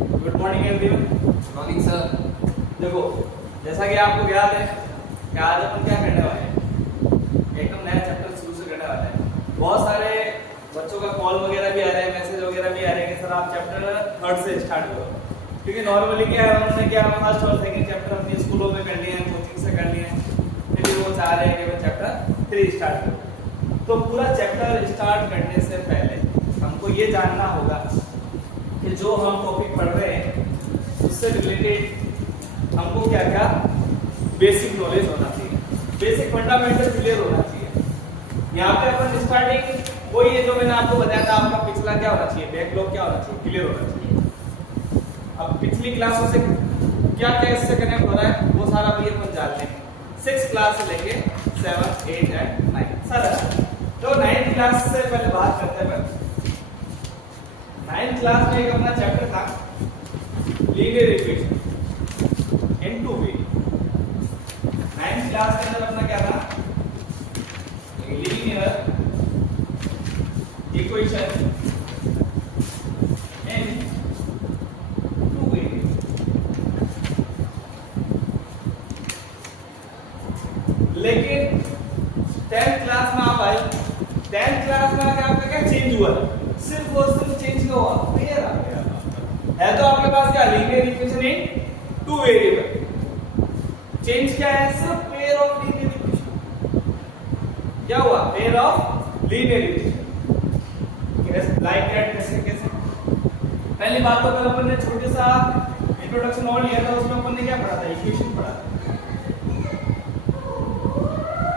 Good morning everyone. Good morning sir. देखो, जैसा कि आपको याद है कि आज अपन क्या करने वाले हैं, एकदम नया चैप्टर शुरू से करने वाले हैं। बहुत सारे बच्चों का कॉल वगैरह भी आ रहे हैं, मैसेज वगैरह भी आ रहे हैं कि सर आप चैप्टर 3 से स्टार्ट करो, क्योंकि नॉर्मली क्या है, उन्होंने क्या फर्स्ट और सेकंड चैप्टर अपनी स्कूलों में कर लिए हैं, कोचिंग से कर लिए हैं, फिर वो चाह रहे हैं कि मैं चैप्टर 3 स्टार्ट करूँ। तो पूरा चैप्टर स्टार्ट करने से पहले हमको ये जानना होगा कि जो हम टॉपिक पढ़ रहे हैं उससे रिलेटेड हमको क्या क्या बेसिक नॉलेज होना चाहिए, बेसिक फंडामेंटल क्लियर होना चाहिए। यहाँ पे अपन स्टार्टिंग वही है जो मैंने आपको बताया था, आपका पिछला क्या होना चाहिए, बैकलॉग क्या होना चाहिए, क्लियर होना चाहिए। अब पिछली क्लासों से क्या क्या इससे कनेक्ट हो रहा है वो सारा भी अपन जान लेंगे, 6 क्लास से लेके 7, 8 एंड 9। सर तो 9th क्लास से पहले बात करते हैं। 9th क्लास में एक अपना चैप्टर था linear equation in 2 way. 9th class के अंदर अपना क्या था, लीनियर इक्वेशन इन 2 वे। लेकिन 10th क्लास में आप आए, 10th क्लास में आके आपका क्या चेंज हुआ, सिर्फ और सिर्फ चेंज क्या हुआ, पेयर आ गया है। तो आपके पास क्या linear equation in 2 variable, change क्या है, सिर्फ पेयर ऑफ लीनियर इक्वेशन। क्या हुआ, pair of linear equation. Like that कैसे कैसे, पहली बात तो कल अपन ने छोटे सा इंट्रोडक्शन और लिया था, उसमें अपन ने क्या पढ़ा था, इक्वेशन पढ़ा था,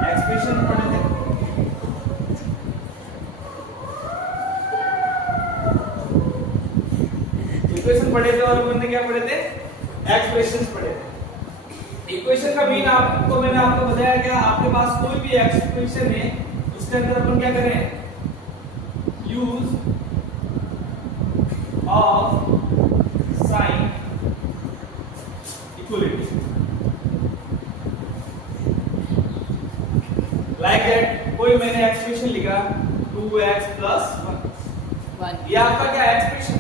एक्सप्रेशन पढ़े थे। इक्वेशन पढ़े थे और अपन ने क्या पढ़े थे, एक्सप्रेशंस पढ़े थे। इक्वेशन का मीन आपको मैंने आपको बताया, क्या आपके पास कोई भी एक्सप्रेशन है उसके अंदर अपन क्या करें, use of sine equality. Like that कोई मैंने एक्सप्रेशन लिखा 2x + 1, ये आपका क्या एक्सप्रेशन।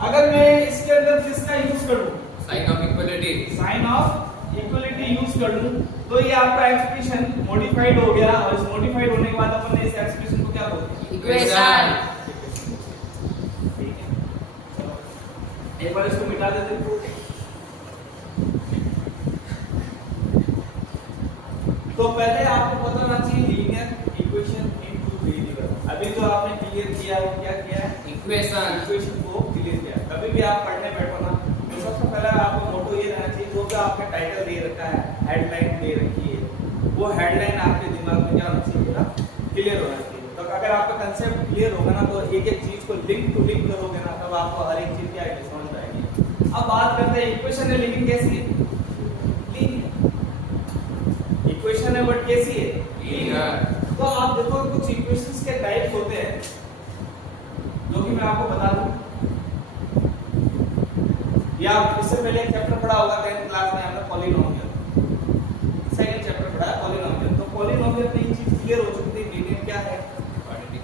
अगर मैं इसके अंदर किसका यूज करूं, sign of equality, sign of equality use कर लूं, तो ये आपका एक्सप्रेशन मॉडिफाइड हो गया। और इस मॉडिफाइड होने के बाद अपन ने इस एक्सप्रेशन को क्या बोलते हैं, इक्वेशन। ठीक है, चलो एक बार इसको मिटा देते हैं। तो पहले आपको पता होना चाहिए लीनियर इक्वेशन इन 2 वेरिएबल। अभी जो आपने क्लियर किया वो क्या किया है, इक्वेशन। इक्वेशन को क्लियर किया। कभी भी आप पढ़ने बैठो ना, तो सबसे पहले आपको मोटो ये रहना चाहिए, जो भी आपका टाइटल दे रखा है, हेडलाइन दे रखी है, वो हेडलाइन आपके दिमाग में क्या होना चाहिए, पूरा क्लियर होना चाहिए। तो अगर आपका कंसेप्ट क्लियर होगा ना, तो एक एक चीज को लिंक टू लिंक करोगे ना, तब आपको हर एक चीज क्या है समझ में आएगी। अब बात करते हैं इक्वेशन है, लेकिन कैसी है, लीनियर इक्वेशन है, बट कैसी है, लीनियर। तो आप देखो कुछ इक्वेशंस के टाइप होते हैं जो कि मैं आपको बता दूं। या इससे पहले एक चैप्टर पढ़ा होगा 10th क्लास में, हमने पॉलिनोमियल, सेकंड चैप्टर पढ़ा है पॉलिनोमियल। तो पॉलिनोमियल में ये चीज क्लियर हो चुकी थी, लीनियर क्या है,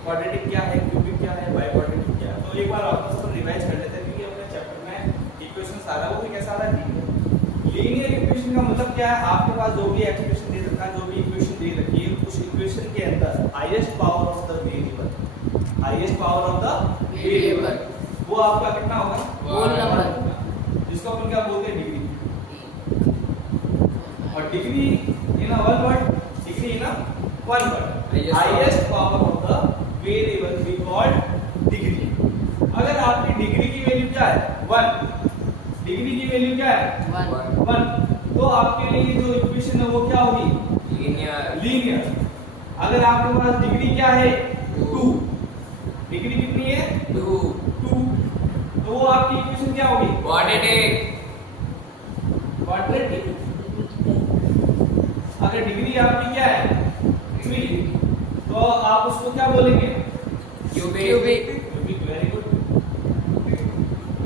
क्वाड्रेटिक क्या है, क्यूबिक क्या है, बाइक्वाड्रेटिक क्या है। तो एक बार वापस पर रिवाइज कर लेते हैं, क्योंकि अपने चैप्टर में इक्वेशन सारा वो भी कैसा आ रहा है, लीनियर इक्वेशन का मतलब क्या है, आपके पास जो भी एक्सप्रेशन दे रखा है, जो भी इक्वेशन दे रखी है, उस इक्वेशन के अंदर highest power of the variable, highest power of the variable वो आपका कितना होगा, होल नंबर, जिसको अपन क्या बोलते हैं, डिग्री। और degree in a one word, degree in a one word, highest power of the variable we called degree. अगर आपकी डिग्री की वैल्यू क्या है, 1, डिग्री की वैल्यू क्या है, 1, तो आपके लिए जो इक्वेशन है वो क्या होगी, लीनियर। लीनियर। अगर आपके पास डिग्री क्या है, 2, डिग्री कितनी है, 2, तो वो आपकी इक्वेशन क्या होगी, क्वाड्रेटिक। क्वाड्रेटिक। अगर डिग्री आपकी क्या है, 3, तो आप उसको क्या बोलेंगे, क्यूबिक। Very good.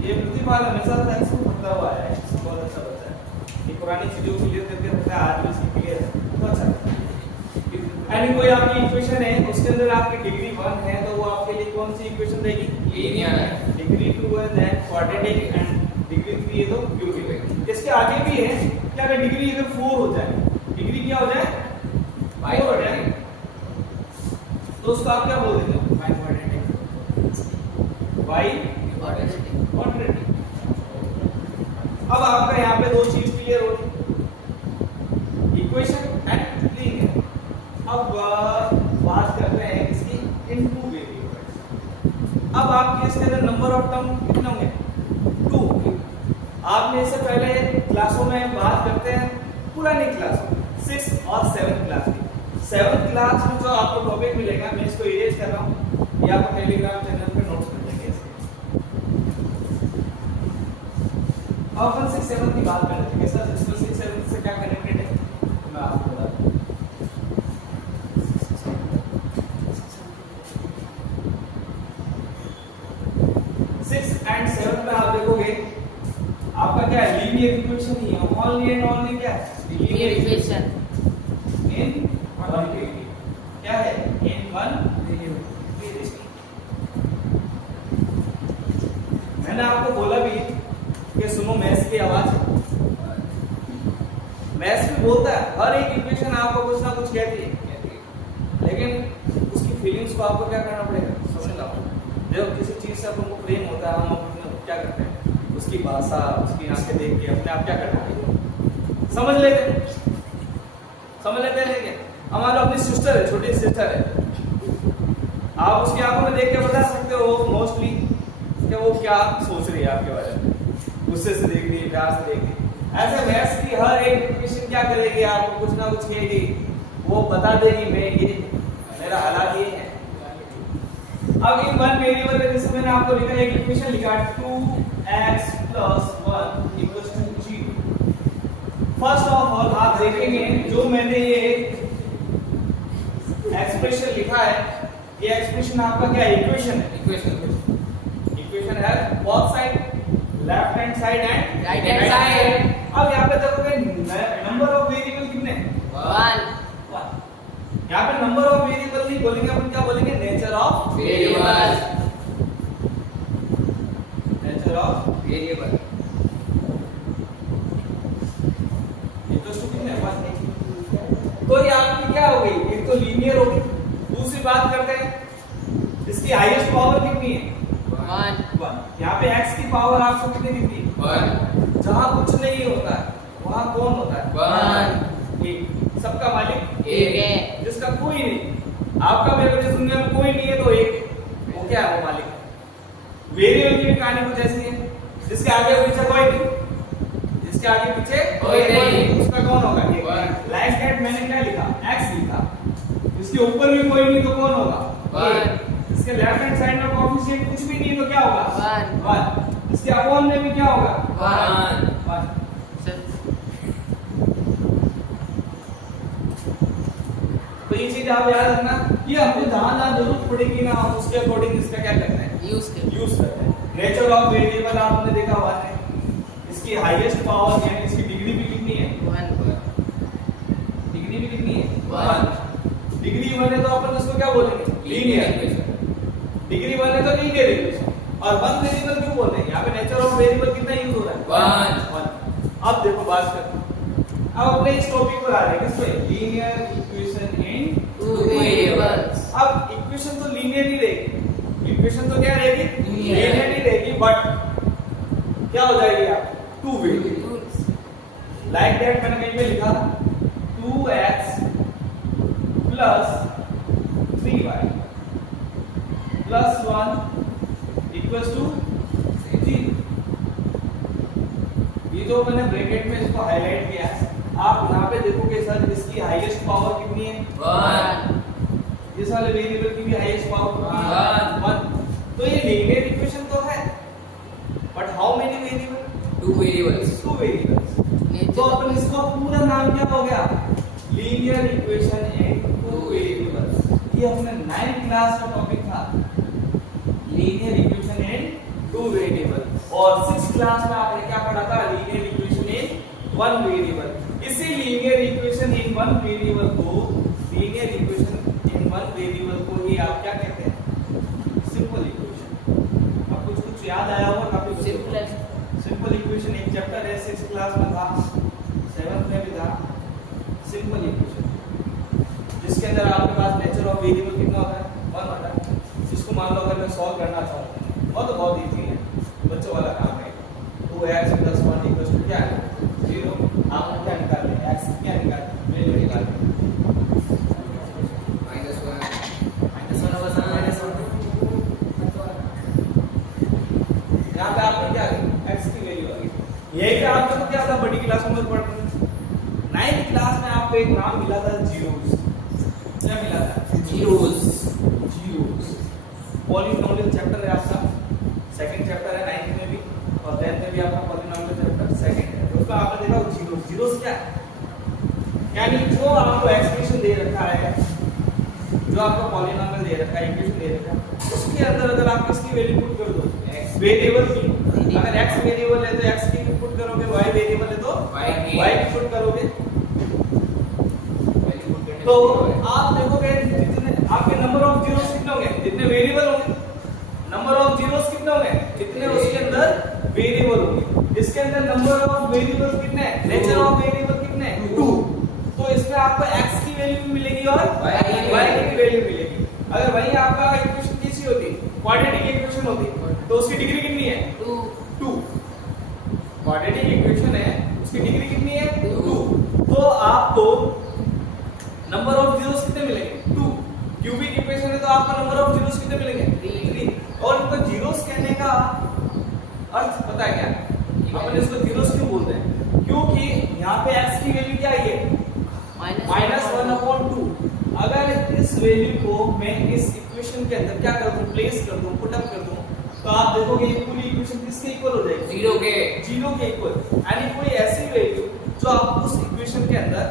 ये प्रतिपाल हमेशा साइंस में पढ़ता हुआ है, बहुत अच्छा बच्चा है, ये पुरानी चीजों को क्लियर करके रखता है, आज भी इसकी क्लियर है, तो अच्छा। यानी कोई आपकी इक्वेशन है, उसके अंदर आपकी डिग्री 1 है, तो वो आपके लिए कौन सी इक्वेशन रहेगी, लीनियर है। ठीक डिग्री 2 है, देन क्वाड्रेटिक एंड डिग्री 3 है तो क्यूबिक। इसके आगे भी है कि अगर डिग्री अगर 4 हो जाए, डिग्री क्या हो जाए 4 हो जाए, तो उसको आप क्या बोल देते हो? By quadratic by quadratic. अब आपका यहाँ पे दो चीज क्लियर हो गई, इक्वेशन एंड लीनियर। अब बात करते हैं इसकी इन टू वेरिएबल्स। अब आपके इसके अंदर नंबर ऑफ टर्म कितने होंगे? 2 होंगे। आपने इससे पहले क्लासों में बात करते हैं पुरानी क्लासों 6 और 7 क्लास की। 7 क्लास में जो आपको टॉपिक मिलेगा, मैं इसको इरेज कर रहा हूँ, ये आपको टेलीग्राम चैनल पे नोट्स मिल जाएंगे इसके। अब अपन 6 7 की बात कर रहे थे, कैसा इसमें 6 7 से क्या कनेक्टेड है मैं आपको बता दूं। 6 एंड 7 में आप देखोगे आपका क्या है, लीनियर इक्वेशन ही है, ओनली एंड ओनली क्या है, linear equation in one variable. क्या है? In one variable. मैंने आपको बोला भी कि सुनो मैथ्स की आवाज, मैथ्स भी बोलता है, हर एक इक्वेशन आपको कुछ ना कुछ कहती है, लेकिन उसकी फीलिंग्स को आपको क्या करना पड़ेगा, समझना पड़ेगा। देखो किसी चीज से अपन को प्रेम होता है, हम अपने क्या करते हैं, उसकी भाषा, उसकी आंखें देख के अपने आप क्या करते हैं, समझ लेते हैं, समझ लेते हैं। लेकिन हमारा अपनी सिस्टर है, छोटी सिस्टर है, आप उसकी आंखों में देख के बता सकते हो मोस्टली कि वो क्या सोच रही है आपके बारे में, गुस्से से देख रही है, प्यार से देख रही है। ऐसे मैथ्स की हर एक इक्वेशन क्या करेगी, आपको कुछ ना कुछ कहेगी, वो बता देगी मैं ये मेरा हालात ये है। अब इन वन वेरिएबल में जैसे मैंने आपको लिखा एक इक्वेशन लिखा 2x + 1 = 0। फर्स्ट ऑफ ऑल आप देखेंगे जो मैंने ये एक्सप्रेशन लिखा है, ये एक्सप्रेशन आपका क्या है, इक्वेशन है। इक्वेशन है both side, left hand side and right hand side. अब यहाँ पे देखोगे नंबर ऑफ वेरिएबल कितने हैं? 1 यहाँ पे नंबर ऑफ वेरिएबल नहीं बोलेंगे, अपन क्या बोलेंगे, nature of variable. Nature of variable कितने? 1। तो ये आपकी क्या हो गई, एक तो लीनियर हो गई। दूसरी बात करते हैं इसकी हाईएस्ट पावर कितनी है? 1 यहाँ पे x की पावर आपको कितनी दिखती है? 1 जहाँ कुछ नहीं होता है वहाँ कौन होता है? 1 एक। सबका मालिक एक है। जिसका कोई नहीं, आपका भी अगर इस दुनिया में कोई नहीं है तो एक, वो क्या है, वो मालिक। वेरिएबल की भी कहानी कुछ ऐसी है, जिसके आगे पीछे कोई नहीं, जिसके आगे पीछे कोई नहीं, उसका कौन होगा? लाइक दैट मैंने क्या लिखा, x लिखा। इसके ऊपर भी कोई नहीं तो कौन होगा? 1 इसके लेफ्ट हैंड साइड में कोएफिशिएंट कुछ भी नहीं तो क्या होगा? 1 इसके अपॉन में भी क्या होगा? 1 तो ये चीज आप याद रखना कि हमको जहां जरूरत पड़ेगी ना, हम उसके अकॉर्डिंग इसका क्या करते हैं, यूज करते हैं। नेचर ऑफ वेरिएबल आपने देखा हुआ है, इसकी हाईएस्ट पावर यानी इसकी डिग्री भी कितनी है? 1 डिग्री भी कितनी है? 1 डिग्री 1 है तो अपन उसको क्या बोलेंगे? लीनियर। डिग्री 1 है तो लीनियर इक्वेशन। और 1 वेरिएबल क्यों बोल रहे हैं? यहाँ पे नेचर ऑफ वेरिएबल कितना यूज हो रहा है? 1 अब देखो बात करते हैं, अब अपने इस टॉपिक पर आ रहे हैं, किस पे? Linear equation in 2 variables. अब इक्वेशन तो लीनियर ही रहेगी, इक्वेशन तो क्या रहेगी? Linear। लीनियर ही रहेगी, बट क्या हो जाएगी आप? 2 वेरिएबल्स। लाइक दैट मैंने कहीं पे लिखा 2x + 3y + 1 = 0। ये जो मैंने ब्रैकेट में इसको हाईलाइट किया है, आप यहाँ पे देखोगे सर इसकी हाईएस्ट पावर कितनी है? 1 इस वाले वेरिएबल की भी हाईएस्ट पावर कितनी है? 1। तो ये लीनियर इक्वेशन तो है, but how many variable? 2 variables. 2 variables. तो अपन इसका पूरा नाम क्या हो गया? Linear equation in 2 variables. ये अपने 9th क्लास का टॉपिक था, लीनियर इक्वेशन इन 2 वेरिएबल। और 6th क्लास में आपने क्या पढ़ा था? Linear equation in 1 variable. इसी लीनियर इक्वेशन इन 1 वेरिएबल को, लीनियर इक्वेशन इन 1 वेरिएबल को ही आप क्या कहते हैं? Simple equation. अब कुछ याद आया होगा काफी कुछ। Simple. सिंपल इक्वेशन एक चैप्टर है 6th क्लास में था, 7th में भी था। सिंपल इक्वेशन जिसके अंदर आपके पास नेचर ऑफ वेरिएबल कितना होता है, 1 होता है। जिसको मान लो अगर मैं सॉल्व करना चाहूँ और तो बहुत इजी है, बच्चों वाला काम है। 2x + 1 = क्या है 0। आपको क्या निकालना है, x क्या निकालना है, वैल्यू निकालना है। यहाँ पे आपने क्या किया, x की वैल्यू आ गई। यही पे आप लोग क्या था बड़ी क्लास में पढ़ रहे थे, 9th क्लास में आपको एक नाम मिला था जीरोस। क्या मिला था, Zeros. जीरोस। पॉलिनोमियल चैप्टर है आपका, सेकंड चैप्टर है 9th में भी और 10th में भी आपका पॉलिनोमियल चैप्टर सेकंड है। तो उसमें आपने देखा जीरोस। जीरोस क्या है, यानी जो आपको एक्सप्रेशन दे रखा है, जो आपको पॉलिनोमियल दे रखा है, इक्वेशन दे रखा है, उसके अंदर अगर आप किसकी वैल्यू पुट कर दो, वेरिएबल की, अगर x वेरिएबल है तो x की पुट करोगे, y वेरिएबल है तो y की पुट करोगे। तो आप देखोगे जितने आपके नंबर ऑफ जीरोस कितने होंगे, जितने वेरिएबल होंगे, नंबर ऑफ जीरोस कितने होंगे, जितने उसके अंदर वेरिएबल होंगे। इसके अंदर नंबर ऑफ वेरिएबल कितने हैं, नेचर ऑफ वेरिएबल कितने हैं, 2। तो इसमें आपको x की वैल्यू भी मिलेगी और y की वैल्यू मिलेगी। अगर वही आपका इक्वेशन कैसी होती, क्वाड्रेटिक इक्वेशन होती, तो उसकी डिग्री कितनी है, 2। क्वाड्रेटिक इक्वेशन है, उसकी डिग्री कितनी है, 2। तो आपको नंबर ऑफ जीरोस कितने मिलेंगे, 2। क्यूबिक इक्वेशन है तो आपका नंबर ऑफ जीरोस कितने मिलेंगे, 3। और इनको जीरोस कहने का अर्थ पता है क्या, अपन इसको जीरोस क्यों बोलते हैं, क्योंकि यहाँ पे x की वैल्यू क्या है, -1/2। अगर इस वैल्यू को मैं इस इक्वेशन के अंदर क्या कर दूं, प्लेस कर दूं, पुट अप कर दूं, तो आप देखोगे ये पूरी इक्वेशन किसके इक्वल हो जाएगी, 0 के इक्वल। यानी कोई ऐसी वैल्यू जो आप उस इक्वेशन के अंदर,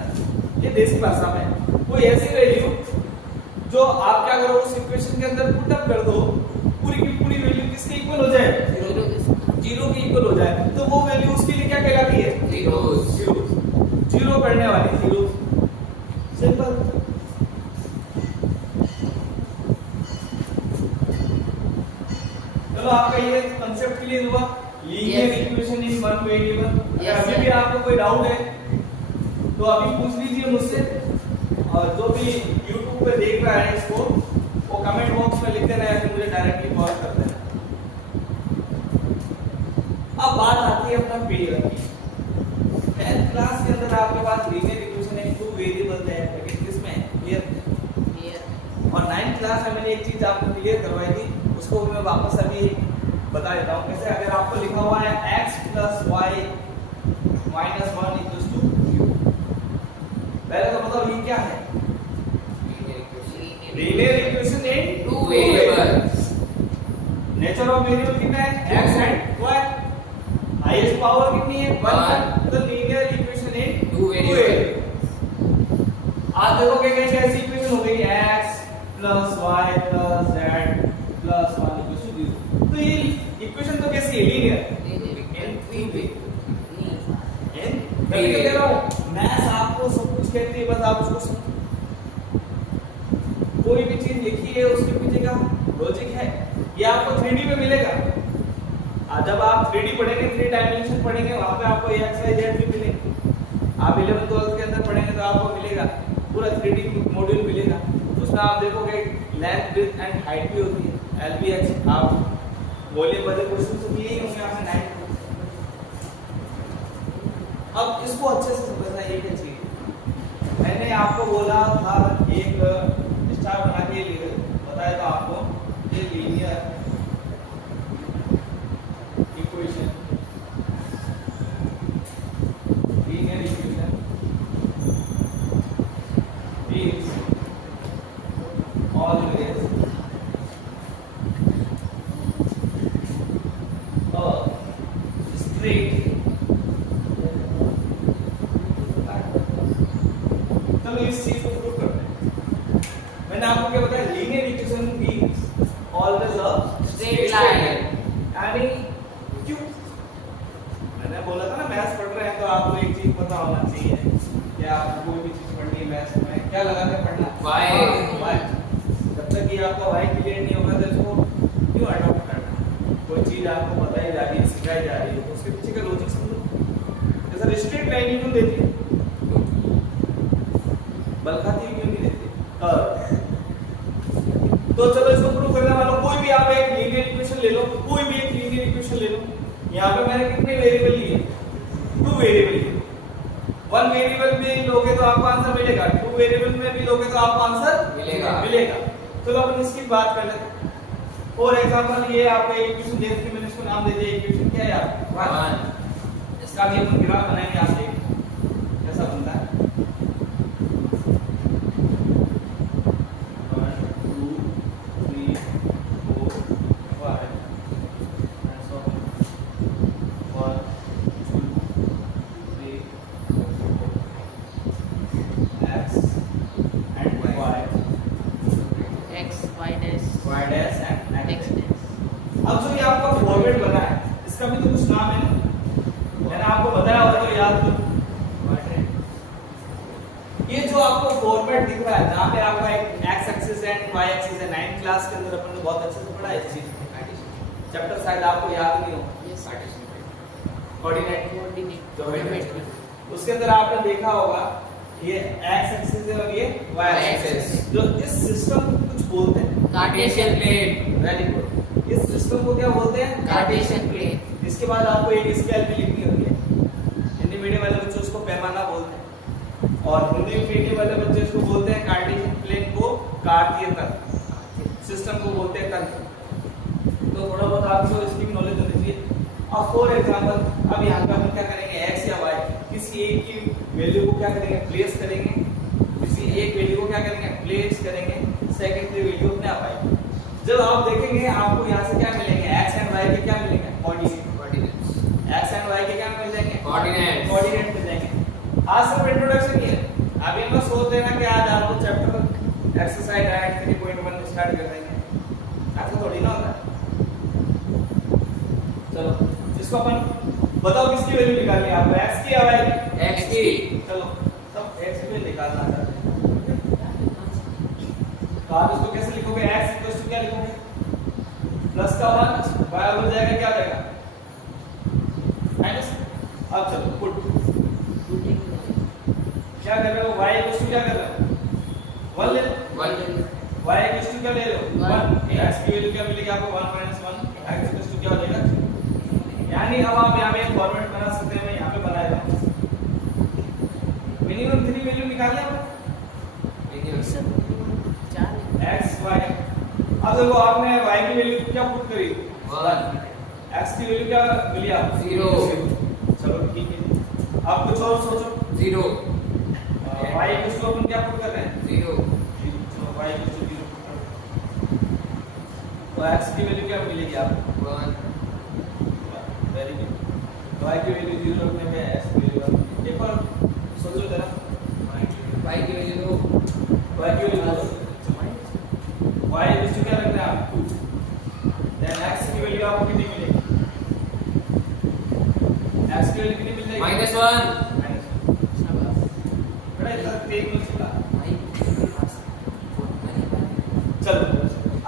ये देसी भाषा में, कोई ऐसी वैल्यू जो आप क्या करो उस इक्वेशन के अंदर पुट अप कर दो, पूरी की पूरी वैल्यू किसके इक्वल हो जाए, 0 के इक्वल हो जाए, तो वो वैल्यू उसके लिए क्या कहलाती है, जीरो करने वाली, जीरो। सिंपल। चलो आपका ये कांसेप्ट क्लियर हुआ, linear equation in one variable. अभी भी आपको कोई डाउट है तो अभी पूछ लीजिए मुझसे, और जो भी YouTube पे देख रहा है इसको वो कमेंट बॉक्स में लिख देना है, फिर मुझे डायरेक्टली कॉल कर देना। अब बात आती है अपना पेयर की। 10th क्लास के अंदर आपके पास लीनियर इक्वेशन है, 2 वेरिएबल है, लेकिन किसमें क्लियर। और 9th क्लास में मैंने एक चीज आपको क्लियर करवाई थी, उसको मैं वापस अभी बता देता हूँ कैसे। अगर आपको लिखा हुआ है x + y - 1 = u, पहले तो बताओ ये क्या है, linear equation in 2 variables. Nature of variable कितना है, x and y। Highest power कितनी है, 1। तो लीनियर इक्वेशन इन 2 वेरिएबल। आप देखोगे कैसे ऐसी इक्वेशन हो गई, x + y + z + 1 = 0। तो ये इक्वेशन तो कैसी है, लीनियर इन 3 वे। मैं क्या कह रहा हूं, मैथ्स आपको सब कुछ कहती है, बस आप उसको समझो। कोई भी चीज लिखी है उसके पीछे का लॉजिक है, ये आपको 3D में मिलेगा। जब आप 3D पढ़ेंगे, 3 डायमेंशन पढ़ेंगे, वहां पे आपको x y z भी मिलेंगे। आप 11th 12th के अंदर पढ़ेंगे तो आपको मिलेगा पूरा 3D मॉड्यूल मिलेगा। उसमें आप देखोगे लेंथ विड्थ एंड हाइट भी होती है, LBH। आप वॉल्यूम वाले क्वेश्चन तो किए ही होंगे आपने 9th। अब इसको अच्छे से समझना, ये क्या चीज है। मैंने आपको बोला था एक स्टार बना के बताया था आपको, ये linear equation, linear equation is always a straight। चलो इस चीज को प्रूव करते हैं। मैंने आपको क्या बताया, linear equation is always a Straight line। यानी क्यों, मैंने बोला था ना मैथ्स पढ़ रहे हैं तो आपको एक चीज पता होना चाहिए कि आप कोई भी चीज पढ़नी है मैथ्स में क्या लगा के पढ़ना, y। जब तक कि आपका y क्लियर नहीं होगा तो इसको क्यों अडॉप्ट करना, कोई चीज चीज आपको बताई जा रही है, सिखाई जा रही है, तो उसके पीछे का लॉजिक समझो। जैसा स्ट्रेट लाइन ही क्यों देती है, बल खाती ही क्यों नहीं देती? तो चलो इसको प्रूव करने वालों, कोई भी आप एक लीनियर इक्वेशन ले लो, कोई भी एक लीनियर इक्वेशन ले लो। यहाँ पे मैंने कितने वेरिएबल लिए? 2 वेरिएबल लिए। 1 वेरिएबल में लोगे तो आपको आंसर मिलेगा, 2 वेरिएबल में भी लोगे तो आपको आंसर मिलेगा। चलो अपन इसकी बात कर लेते हैं। फॉर एग्जांपल ये आपका इक्वेशन दे दी, मैंने इसको नाम दे दिया, इक्वेशन क्या है यार? 1। इसका भी अपन ग्राफ बनाएंगे, आप देखिए कैसा बनता है। 1 2 3 4 5 and so on. 1 2 3 4 x and y, X, Y dash, y dash and X dash. अब जो ये आपका फॉर्मेट बना है, इसका भी तो कुछ नाम है ना? मैंने आपको बताया होगा तो याद करो। ये जो आपको फॉर्मेट दिख रहा है, जहाँ पे आपका एक x axis and y axis है, 9th क्लास के अंदर अपन ने बहुत अच्छे से पढ़ा है इस चीज को। चैप्टर शायद आपको याद नहीं हो, Yes. Coordinate Coordinate. ज्योमेट्री। उसके अंदर आपने देखा होगा ये x एक्सिस है और ये y एक्सिस। जो इस सिस्टम को कुछ बोलते हैं Cartesian plane. Very good. इस सिस्टम को क्या बोलते हैं? Cartesian plane. इसके बाद आपको एक स्केल भी लिखनी होती है। हिंदी मीडियम वाले बच्चे उसको पैमाना बोलते हैं, और हिंदी मीडियम वाले बच्चे उसको बोलते हैं कार्टेशियन प्लेन को कार्तीय तल, सिस्टम को बोलते हैं तल। तो थोड़ा बहुत आपको इसकी भी नॉलेज होनी चाहिए। अब फॉर एग्जांपल अब यहाँ पे हम क्या करेंगे, x या y किसी एक की वैल्यू को क्या करेंगे, प्लेस करेंगे। किसी एक वैल्यू को क्या करेंगे, प्लेस करेंगे, सेकेंडरी वैल्यू अपने आप आएगी। जब आप देखेंगे आपको यहाँ से क्या मिलेंगे, x एंड y के क्या मिलेंगे, कोऑर्डिनेट। x एंड y के क्या मिल जाएंगे, कोऑर्डिनेट मिल जाएंगे। आज सिर्फ इंट्रोडक्शन ही है, आप ये मत सोच देना कि आज आपको चैप्टर एक्सरसाइज डायरेक्ट 3.1 स्टार्ट कर देंगे, ऐसा थोड़ी ना होता है। चलो इसको अपन बताओ किसकी वैल्यू निकालनी है आपको, x की या y की? X की। चलो सब x की वैल्यू निकालना चाहते हैं, तो आप इसको कैसे लिखोगे, x इक्वल टू क्या लिखोगे, प्लस का 1, y हो जाएगा क्या आ जाएगा, माइनस। अब चलो पुट क्या कर रहे हो, y इक्वल टू क्या कर रहे हो, 1 ले लो, y इक्वल टू क्या ले लो, 1। x की वैल्यू क्या मिलेगी आपको, 1 - 1, x इक्वल टू क्या हो जाएगा। यानी अब आप यहाँ पे एक फॉर्मेट बना सकते हैं, मैं यहाँ पे बनाया था। मिनिमम 3 वैल्यू निकाल लिया x y। अब देखो आपने y की वैल्यू क्या पुट करी, 1। x की वैल्यू क्या मिली आपको, 0। चलो ठीक है। अब कुछ और सोचो, 0। y इक्वल टू अपन क्या पुट कर रहे हैं, 0। चलो y इक्वल टू 0। तो x की वैल्यू क्या मिलेगी आपको, 1। Very good. y की वैल्यू 0 रखने पे x की वैल्यू 1। एक बार सोचो जरा, Y की वैल्यू 2। y की वैल्यू 2, y इक्वल टू क्या रखना है आप, 2। देन x की वैल्यू आपको कितनी मिलेगी, x की वैल्यू कितनी मिल जाएगी, -1। बड़ा इतना तेज नहीं चला। चलो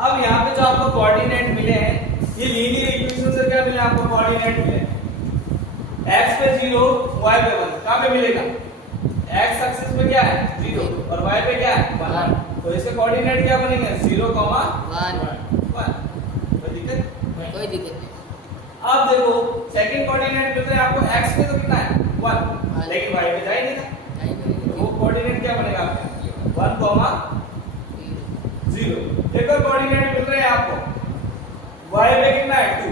अब यहाँ पे जो आपको कोऑर्डिनेट मिले हैं, ये लीनियर इक्वेशन से क्या मिले आपको, कोऑर्डिनेट मिले। x पे 0, y पे 1, कहाँ पे मिलेगा, x एक्सिस पे क्या है 0 और y पे क्या है 1, तो इसके कोऑर्डिनेट क्या बनेंगे 0, 1। कोई दिक्कत, कोई दिक्कत नहीं। अब देखो सेकंड कोऑर्डिनेट मिलता है आपको, x पे तो कितना है 1, लेकिन y पे जा ही नहीं था, तो वो कोऑर्डिनेट क्या बनेगा आपका 1, 0। एक और कोऑर्डिनेट मिल रहे हैं आपको, y पे कितना है 2,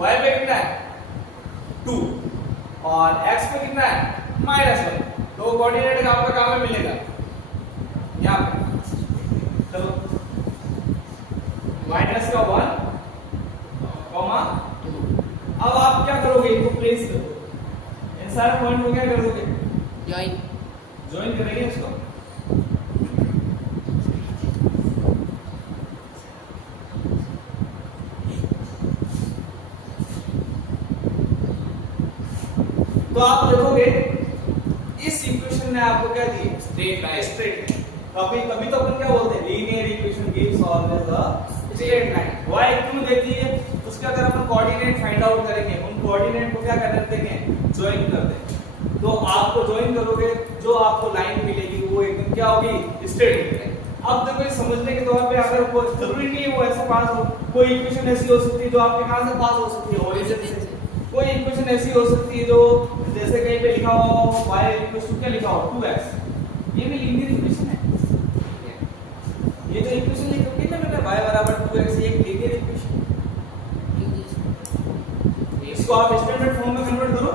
y पे कितना है 2 और x पे कितना है -1, तो कोऑर्डिनेट आपका कहां पे मिलेगा, यहाँ पे। चलो माइनस का 1, 2। अब आप क्या करोगे, इनको प्लेस करो, इन सारे पॉइंट को क्या कर दोगे, ज्वाइन करेंगे इसको। तो आप देखोगे इस इक्वेशन ने आपको क्या दी, स्ट्रेट लाइन। स्ट्रेट। तभी तो अपन क्या बोलते हैं, linear equation gives always a straight line. y क्यों देती है, उसके उसके अगर अपन कोऑर्डिनेट फाइंड आउट करेंगे, उन कोऑर्डिनेट को क्या कर देंगे, ज्वाइन कर देंगे। तो आपको ज्वाइन करोगे, जो आपको लाइन मिलेगी वो एकदम क्या होगी, स्ट्रेट लाइन। अब देखो ये समझने के तौर पे अगर कोई जरूरी नहीं है वो ऐसे पास हो, कोई इक्वेशन ऐसी हो सकती है जो आपके कहां से पास हो सकती है, ओरिजिन से। कोई इक्वेशन ऐसी हो सकती है जो जैसे कहीं पे लिखा हुआ y इक्वल क्या लिखा हो 2x, ये भी लीनियर इक्वेशन है। ये जो इक्वेशन लिखी है ना मैंने y बराबर 2x, ये एक लीनियर इक्वेशन। इसको आप स्टैंडर्ड फॉर्म में कन्वर्ट करो,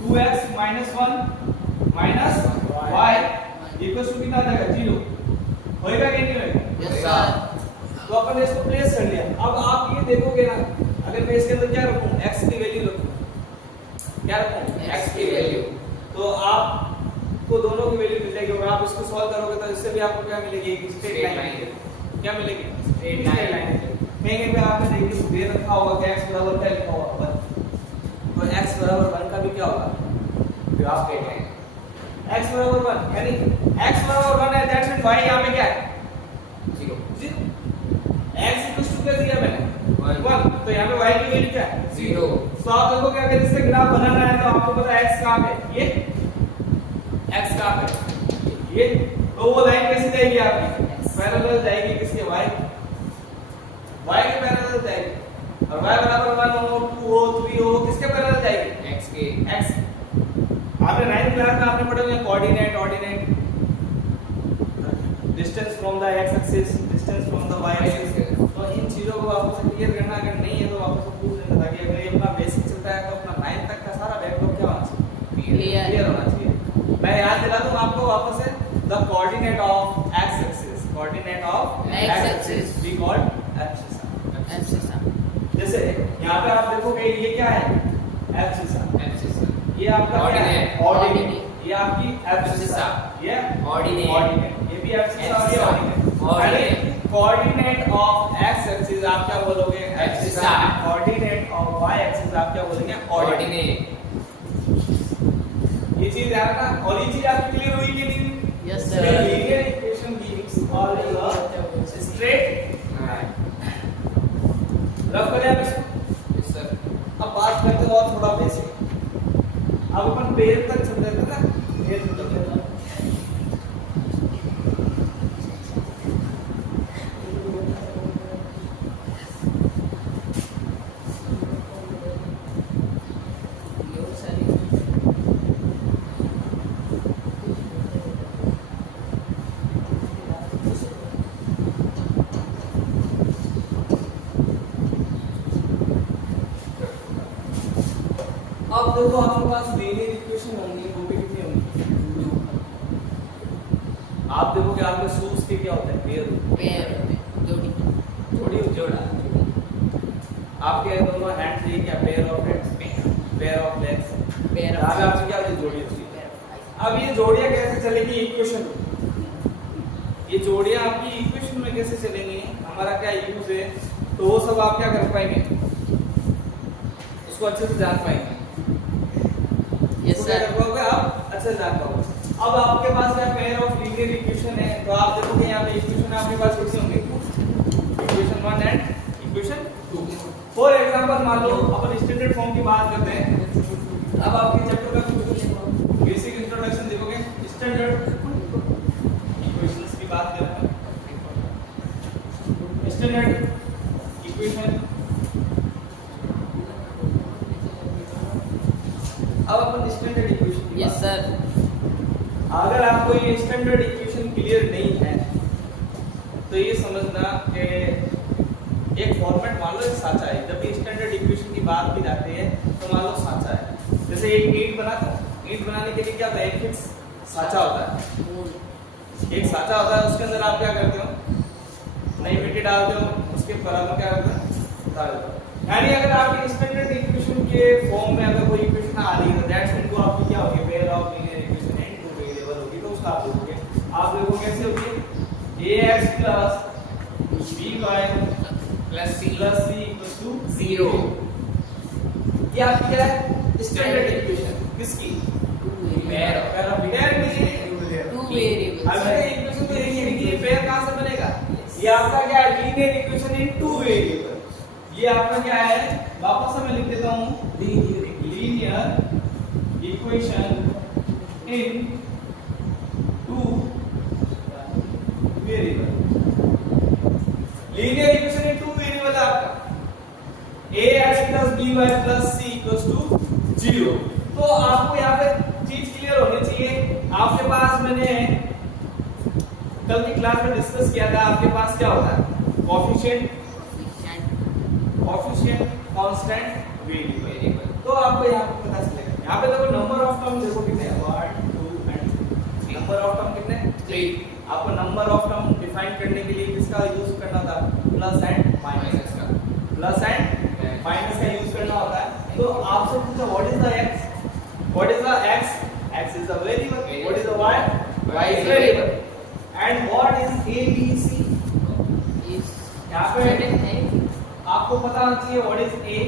2x - 1 - y इक्वल टू कितना आ जाएगा, 0 होएगा कि नहीं होएगा? Yes sir. तो अपन ने इसको प्लेस कर लिया। अब आप ये देखोगे ना, अगर मैं इसके अंदर क्या रखूं, x की वैल्यू रखूं, क्या रखूं, x की वैल्यू, तो आपको दोनों की वैल्यू मिल जाएगी और आप इसको सॉल्व करोगे तो इससे भी आपको क्या मिलेगी, एक स्ट्रेट लाइन। क्या मिलेगी, स्ट्रेट लाइन। कहीं पे आपने देखिए दे रखा होगा कि x बराबर क्या लिखा होगा 1, तो x बराबर 1 का भी क्या होगा, ग्राफ स्ट्रेट लाइन। x बराबर 1 यानी x बराबर 1 है, दैट्स मीन y यहां पे क्या है, 0। x इक्वल टू क्या दिया मैंने, 1, तो यहां पे y की वैल्यू क्या है, 0। तो आप देखो कि अगर इससे ग्राफ बनाना है तो आपको पता है x कहां पे, ये x कहां पे, ये, तो वो लाइन कैसे जाएगी आपकी, पैरेलल जाएगी किसके, y के पैरेलल जाएगी। और y बराबर 1 हो, 2 हो, 3 हो, किसके पैरेलल जाएगी, x के। x आपने 9th क्लास में आपने पढ़ा है coordinate, ordinate, distance from the x axis, distance from the y axis. तो इन चीजों को वापस से क्लियर करना, अगर नहीं है तो वापस से पूछ लेना, ताकि अगर ये अपना बेसिक चलता है तो अपना 9th तक का सारा बैकलॉग क्या होना चाहिए, क्लियर होना चाहिए। मैं याद दिला दूं आपको वापस से, the coordinate of x axis, coordinate of x axis we called abscissa. जैसे यहां पे आप देखोगे ये क्या है, एब्सिसा, ये आपका ऑर्डिनेट, ये आपकी एब्सिसा, ये ऑर्डिनेट, ये भी एब्सिसा और ये ordinate. Coordinate of x axis आप क्या बोलोगे, abscissa. Coordinate of y axis आप क्या बोलेंगे, ऑर्डिनेट। ये चीज याद रखना, और ये चीज आपकी क्लियर हुई कि नहीं? Yes sir. Linear equation gives always a straight line. Rough करें आप इसको। Yes sir. अब बात करते हैं और थोड़ा बेसिक। अब अपन पेड़ तक चल रहे थे ना, पेड़ तक चल रहे थे। अब देखो आपके पास लीनियर इक्वेशन होंगी, वो भी कितनी होंगी, आप देखो कि आपके शूज के क्या होता है, पेयर जोड़ी जोड़ा। आपके दोनों हैंड्स ये क्या, pair of hands, pair of legs, pair अब आपकी क्या होती है, जोड़ी होती है। अब ये जोड़ियां कैसे चलेगी इक्वेशन में, ये जोड़ियां आपकी इक्वेशन में कैसे चलेंगी, हमारा क्या यूज है, तो वो सब आप क्या कर पाएंगे, उसको अच्छे से जान पाएंगे। Yes sir. आप अच्छे से जान पाओगे। अब आपके पास क्या पेयर ऑफ लीनियर इक्वेशन है, तो आप देखोगे यहाँ पे इक्वेशन आपके पास कितने होंगे, equation 1 and equation 2। For example मान लो अपन स्टैंडर्ड फॉर्म की बात करते हैं। अब आपके चैप्टर का बेसिक इंट्रोडक्शन देखोगे, स्टैंडर्ड इक्वेशंस की बात करते हैं, स्टैंडर्ड इक्वेशन। अब अपन स्टैंडर्ड इक्वेशन, यस सर। अगर आपको ये स्टैंडर्ड इक्वेशन क्लियर नहीं है तो ये समझना कि एक फॉर्मेट मान लो एक साचा है, जब भी स्टैंडर्ड इक्वेशन की बात भी जाती है तो मान लो साचा है। जैसे एक ईंट बनाता हूं, ईंट बनाने के लिए क्या होता है, एक फिक्स साचा होता है, एक साचा होता है, उसके अंदर आप क्या करते हो, नई मिट्टी डालते हो, उसके बराबर क्या करते हो, डाल दो। यानी अगर आपकी स्टैंडर्ड इक्वेशन के फॉर्म में अगर कोई इक्वेशन आ रही है तो दैट्स मीन वो आपकी क्या होगी, pair of linear equation and two variable होगी। तो उसका आप देखोगे, आप देखो कैसे होगी, ax plus by plus c equals to 0। ये आपकी क्या है, स्टैंडर्ड इक्वेशन किसकी, पेयर ऑफ पेयर में टू वेरिएबल्स। अब ये इक्वेशन तो यही है कि ये पेयर कहां से बनेगा, ये आपका क्या है, linear equation in two variable. ये आपका क्या है, वापस से मैं लिख देता हूं, linear equation in two variable. Linear equation in two variable है आपका ax plus by plus c equals to 0। तो आपको यहाँ पे चीज क्लियर होनी चाहिए। आपके पास मैंने कल की क्लास में डिस्कस किया था, आपके पास क्या होता है, कोएफिशिएंट, कांस्टेंट, वेरिएबल। तो आपको यहाँ पे पता चलेगा। यहाँ पे देखो नंबर ऑफ टर्म देखो कितने हैं, 1 2 एंड 3। नंबर ऑफ टर्म कितने, 3। आपको नंबर ऑफ टर्म डिफाइन करने के लिए किसका यूज करना था, प्लस एंड माइनस का, प्लस एंड माइनस का यूज करना होता है। तो आपसे पूछा what is the x, what is the x, x is a variable, what is the y, y is variable, and what is a b c, यहाँ पे आपको पता होना चाहिए what is a,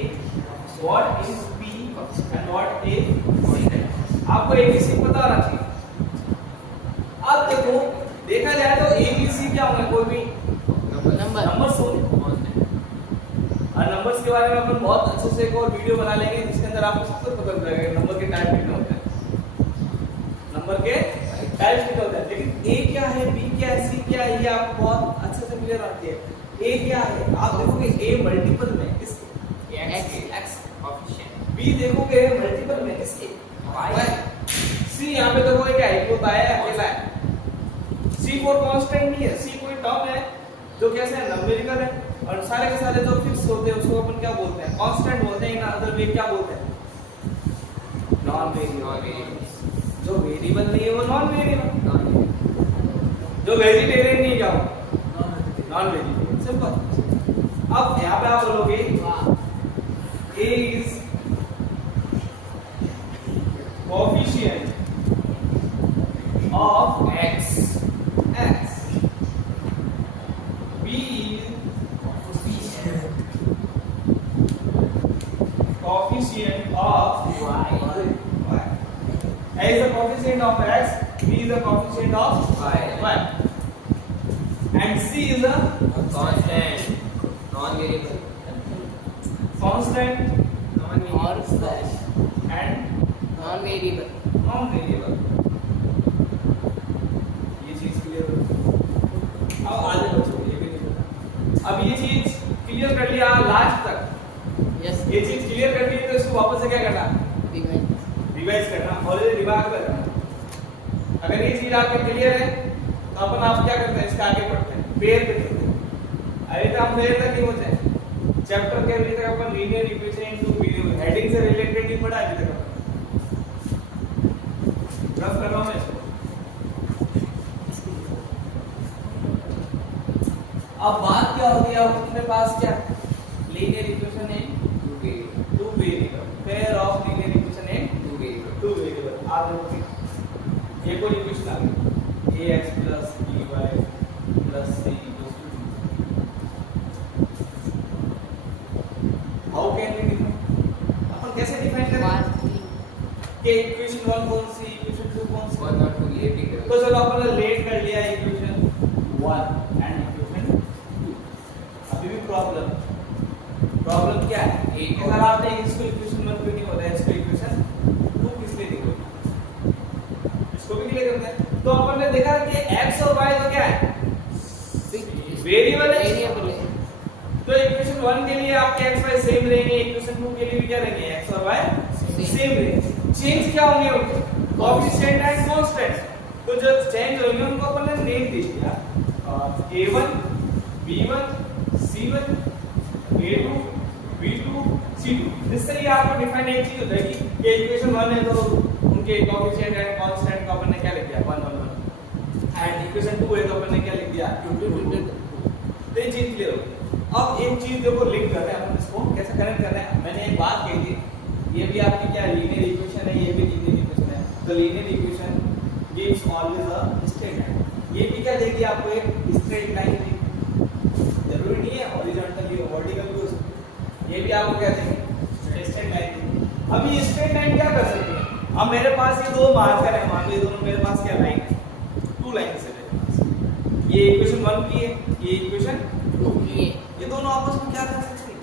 what is b and what is c। आपको a b c पता होना चाहिए। अब देखो देखा जाए तो a b c क्या होंगे, कोई भी नंबर्स होंगे। और नंबर्स के बारे में अपन बहुत अच्छे से एक और वीडियो बना लेंगे जिसके अंदर आपको सब कुछ पता चल जाएगा नंबर के टाइप कितने होते हैं, नंबर के टाइप कितने होते हैं। लेकिन a क्या है, b क्या है, c क्या है, ये आपको बहुत अच्छे से क्लियर आती है। a क्या है, आप देखोगे a मल्टीपल में किसके, x कोएफिशिएंट। b देखोगे मल्टीपल में किसके, y। c यहाँ पे देखोगे क्या है, होता है अकेला है। c कोई कांस्टेंट नहीं है, c कोई टर्म है जो कैसे है, न्यूमेरिकल है। और सारे के सारे जो फिक्स होते हैं उसको अपन क्या बोलते हैं, कांस्टेंट बोलते हैं। इन अदर वे क्या बोलते हैं, नॉन वेरिएबल। जो वेरिएबल नहीं है वो नॉन वेरिएबल, जो वेजिटेरियन नहीं क्या नॉन वेजिटेरियन, सिंपल। अब यहाँ पे आप बोलोगे a is coefficient of x, b is coefficient of y, a is the coefficient of x, b is the coefficient of y, and c is a constant, non-variable, constant or slash and non-variable. non-variable। ये चीज clear हो। अब आगे बच्चों ये भी नहीं पता। अब ये चीज क्लियर कर लिया लास्ट तक, Yes. ये चीज क्लियर कर ली तो इसको वापस से क्या करना, रिवाइज करना और ये रिवाइज करना। अगर ये चीज आपके क्लियर है तो अपन आप क्या करते हैं, इसका आगे पढ़ते हैं, पेयर पे चलते हैं। अभी तो हम पेयर तक नहीं पहुंचे, चैप्टर के अभी तक अपन linear equation in two variable heading से रिलेटेड ही पढ़ा अभी तक। रफ कर रहा हूं मैं इसको। अब बात क्या होगी, अब अपने पास क्या, linear equation in two variable, pair of linear equation in two variable. आप देखोगे ये कोई इक्वेशन आ गई, ax plus by plus c equals to 2। How can we define, अपन कैसे डिफाइन करें कि इक्वेशन 1 कौन सी, इक्वेशन 2 कौन सी। तो चलो अपन ने लेट कर लिया इक्वेशन 1 एंड इक्वेशन 2। अभी भी प्रॉब्लम क्या है, अगर आपने इसको इक्वेशन 1 पे नहीं होता है, इसको इक्वेशन 2 किस लिए लिखोगे, इसको भी क्लियर करते हैं। तो अपन ने देखा कि x और y तो क्या है, वेरिएबल है। तो इक्वेशन 1 के लिए आपके x y सेम रहेंगे, इक्वेशन 2 के लिए भी क्या रहेंगे, x और y सेम रहेंगे। चेंज क्या होंगे उनके, कोएफिशिएंट एंड कांस्टेंट। तो जो चेंज होंगे उनको अपन ने नेम दे दिया, a1 b1 c1 a2 b2 c2। इससे ही आपको डिफाइन एक चीज हो जाएगी कि इक्वेशन 1 है तो उनके कोएफिशिएंट एंड कांस्टेंट को अपन ने क्या लिख दिया, 1 1 1, एंड इक्वेशन 2 है तो अपन ने क्या लिख दिया, 2 2 2 2। तो ये चीज क्लियर हो गई। अब एक चीज देखो लिंक कर रहे हैं अपन, इसको कैसे कनेक्ट करना है। मैंने एक बात कही थी, ये भी आपकी क्या लीनियर इक्वेशन है, ये भी लीनियर इक्वेशन है। तो linear equation gives always a straight line. ये भी क्या देगी आपको, एक स्ट्रेट लाइन देगी। जरूरी नहीं है हॉरिजॉन्टल या वर्टिकल भी हो सकती है, ये भी आपको क्या देगी, स्ट्रेट लाइन देगी। अब ये स्ट्रेट लाइन क्या कर सकती है, अब मेरे पास ये दो मार्कर है, मान लो ये दोनों मेरे पास क्या लाइन है, 2 लाइन है मेरे पास। ये इक्वेशन 1 की है, ये इक्वेशन 2 की है। ये दोनों आपस में क्या कर सकते हैं,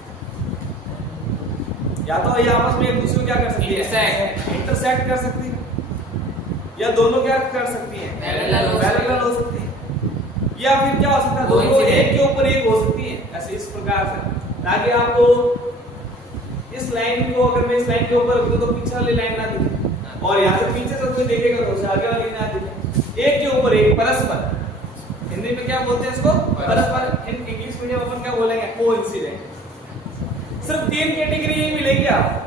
या तो ये आपस में एक दूसरे को क्या कर सकती है, इंटरसेक्ट कर सकती है, या दोनों क्या कर सकती है, पैरेलल हो सकती है, या फिर क्या हो सकता है, दोनों एक के ऊपर एक हो सकती है। ऐसे इस प्रकार से, ताकि आपको इस लाइन को, अगर मैं इस लाइन के ऊपर रखूं तो पीछे वाली लाइन ना दिखे, और यहाँ से पीछे से कोई देखेगा तो उसे आगे वाली ना दिखे। एक के ऊपर एक, परस्पर, हिंदी में क्या बोलते हैं इसको, परस्पर। इन इंग्लिश मीडियम अपन क्या बोलेंगे, कोइंसिडेंट। सिर्फ 3 कैटेगरी ही मिलेगी आपको।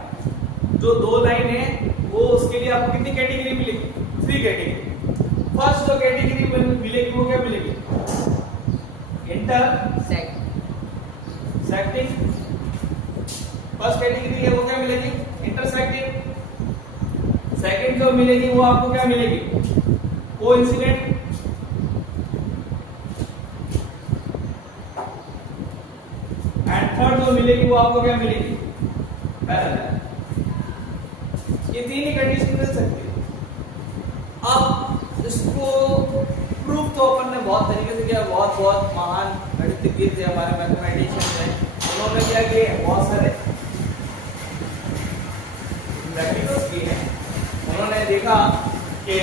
जो 2 लाइन है वो, उसके लिए आपको कितनी कैटेगरी मिलेगी, 3 कैटेगरी। फर्स्ट जो कैटेगरी मिलेगी वो क्या मिलेगी, इंटरसेक्टिंग। फर्स्ट कैटेगरी है वो क्या मिलेगी, इंटरसेक्टिंग। सेकंड जो मिलेगी वो आपको क्या मिलेगी, कोइंसिडेंट। एंड थर्ड जो मिलेगी वो आपको क्या मिलेगी, पैरेलल। ये 3 ही कंडीशन मिल सकती है। अब इसको प्रूफ तो अपन ने बहुत तरीके से किया। बहुत महान गणितज्ञ थे हमारे, मैथमेटिशियन थे, उन्होंने क्या किए, बहुत सारे प्रैक्टिकल्स किए हैं। उन्होंने देखा कि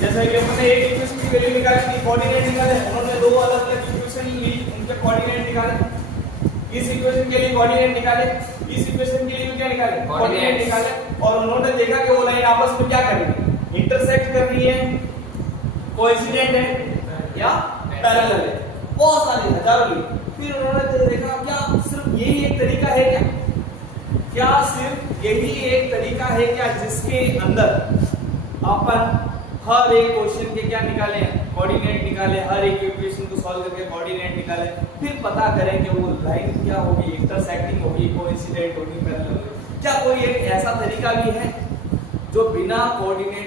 जैसे कि अपने एक इक्वेशन की वैल्यू निकाली, कोऑर्डिनेट निकाले, उन्होंने 2 अलग-अलग इक्वेशन ली, उनके कोऑर्डिनेट निकाले। इस इक्वेशन के लिए कोऑर्डिनेट निकाले, इस इक्वेशन के लिए क्या निकाले, कोऑर्डिनेट निकाले, और उन्होंने देखा कि वो लाइन आपस में क्या कर रही है, इंटरसेक्ट कर रही है, कोइंसिडेंट है या पैरेलल है। बहुत सारी हजारों ली। फिर उन्होंने देखा क्या सिर्फ यही एक तरीका है क्या सिर्फ यही एक तरीका है क्या जिसके अंदर अपन हर एक क्वेश्चन के क्या निकाले, कोऑर्डिनेट निकाले, हर एक इक्वेशन को सॉल्व करके कोऑर्डिनेट निकाले, फिर पता करें कि वो लाइन क्या होगी, इंटरसेक्टिंग होगी, कोइंसिडेंट होगी, पैरेलल होगी। क्या कोई एक ऐसा तरीका भी है जो बिना कोऑर्डिनेट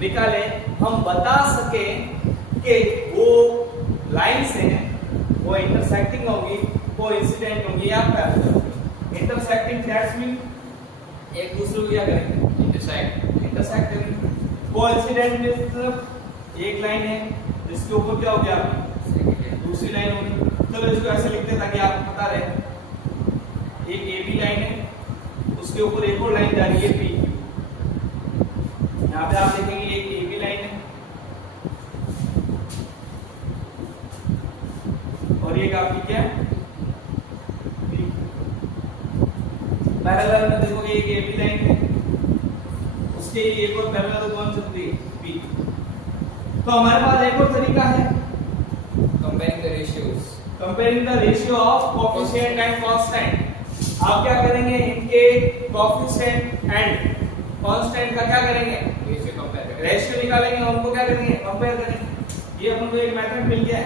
निकाले हम बता सके कि वो लाइन से वो इंटरसेक्टिंग होगी, कोइंसिडेंट होगी या पैरेलल होगी। इंटरसेक्टिंग दैट्स मीन एक दूसरे को क्या करेंगे, इंटरसेक्ट करेंगे। कोइंसिडेंट में सिर्फ एक लाइन है जिसके ऊपर क्या हो गया, दूसरी लाइन होगी। चलो इसको ऐसे लिखते हैं ताकि आपको पता रहे। एक ए बी लाइन है, उसके ऊपर एक और लाइन जा रही है पी। यहाँ पे आप देखेंगे एक ए बी लाइन है और एक आपकी क्या है, पैरेलल में देखोगे एक ए बी लाइन है, उसके एक और पैरेलल कौन सकती है, पी। तो हमारे पास एक और तरीका है, comparing the ratio of coefficient and constant. आप क्या करेंगे, इनके कोएफिशिएंट एंड कांस्टेंट का क्या करेंगे, रेशियो निकालेंगे, उनको क्या करेंगे, कंपेयर करेंगे। ये अपन को एक मेथड मिल गया है।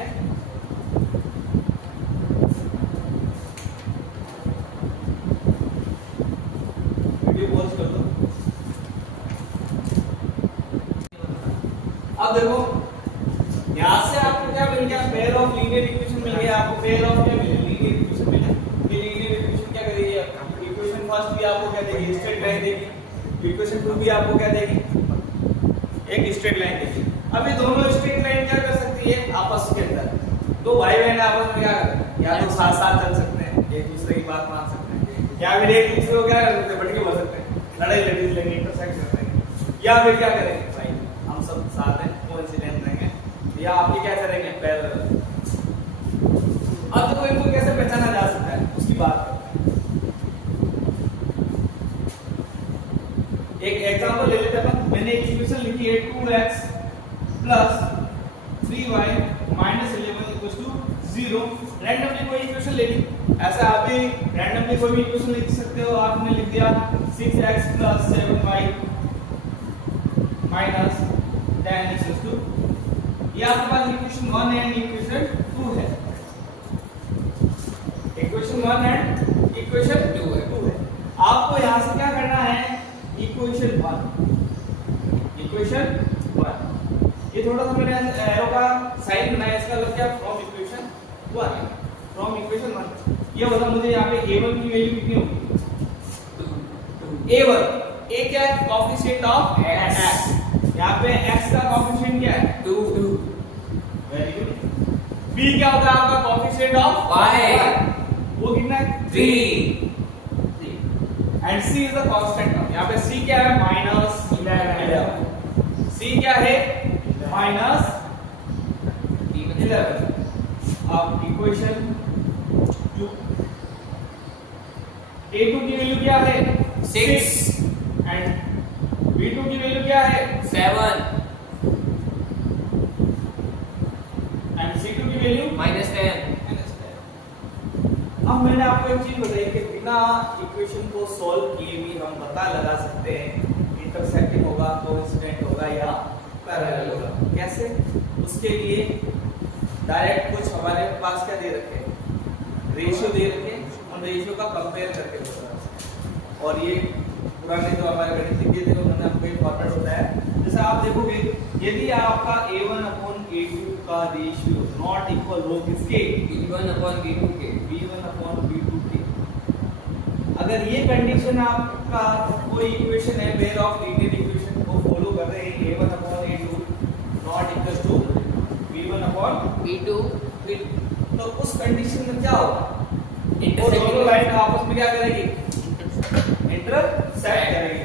वीडियो पॉज कर दो। अब देखो यहां से आपको क्या मिल गया, पेयर ऑफ लीनियर इक्वेशन मिल गया। आपको पेयर ऑफ क्या मिले, लीनियर इक्वेशन मिले। ये लीनियर इक्वेशन क्या करेगी, इक्वेशन फर्स्ट भी आपको क्या देगी, स्ट्रेट लाइन देगी। इक्वेशन 2 भी आपको क्या देगी, एक स्ट्रेट लाइन देगी। अब ये दोनों स्ट्रेट लाइन क्या कर सकती है, आपस के अंदर दो भाई बहन आपस में क्या कर, या तो साथ साथ चल सकते हैं, एक दूसरे की बात मान सकते हैं, या फिर एक दूसरे को क्या कर सकते हैं, बट के बोल सकते हैं, लड़ाई लड़ी लेंगे, इंटरसेक्ट कर देंगे, या फिर क्या करेंगे, भाई हम सब साथ हैं, कोइंसिडेंट रहेंगे, या आप ये क्या करेंगे, पैरेलल। अब देखो इनको कैसे पहचाना जा सकता है उसकी बात करते हैं। एक एग्जांपल ले लेते हैं। मैंने एक इक्वेशन लिखी है 2x + 3y - 11 = 0। रैंडमली कोई इक्वेशन ले ली। ऐसा आप भी रैंडमली कोई भी इक्वेशन लिख सकते हो। आपने लिख दिया 6x + 7y - 10 = ये आपके पास इक्वेशन 1 है एंड इक्वेशन 2 है। इक्वेशन 1 एंड इक्वेशन 2 है। आपको यहां से क्या करना है, इक्वेशन 1 ये थोड़ा सा मैंने एरो का साइन बनाया, इसका मतलब क्या, फ्रॉम इक्वेशन 1। ये बता मुझे यहाँ पे a1 की वैल्यू कितनी होगी, a1 a क्या है, कोएफिशिएंट ऑफ x। यहाँ पे x का कोएफिशिएंट क्या है, 2। Very good. b क्या होगा आपका कोएफिशिएंट ऑफ y, वो कितना है 3 and c is the constant term. यहाँ पे सी क्या है -11। सी क्या है -11। अब इक्वेशन 2 a2 की वैल्यू क्या है 6 एंड b2 की वैल्यू क्या है 7 एंड c2 की वैल्यू -10। अब मैंने आपको एक चीज बताई कि बिना इक्वेशन को सॉल्व किए भी हम पता लगा सकते हैं इंटरसेक्टिंग होगा, कोइंसिडेंट होगा या पैरेलल होगा। कैसे? उसके लिए डायरेक्ट कुछ हमारे पास क्या दे रखे हैं, रेशियो दे रखे हैं, उन रेशियो का कंपेयर करके होगा। और ये पुराने जो हमारे गणितज्ञ थे उन्होंने हमको एक फॉर्मेट होता है। जैसे आप देखोगे यदि आपका a1/a2 का रेशियो नॉट इक्वल हो किसके b1/b2 के b1/b2 के, अगर ये कंडीशन आपका कोई इक्वेशन है पेयर ऑफ लीनियर इक्वेशन को फॉलो कर रहे हैं a1/a2 not equal to b1/b2, b2 तो उस कंडीशन में क्या होगा, वो इंटरसेक्टिंग दोनों लाइन आपस में क्या करेगी, इंटरसेक्ट करेगी।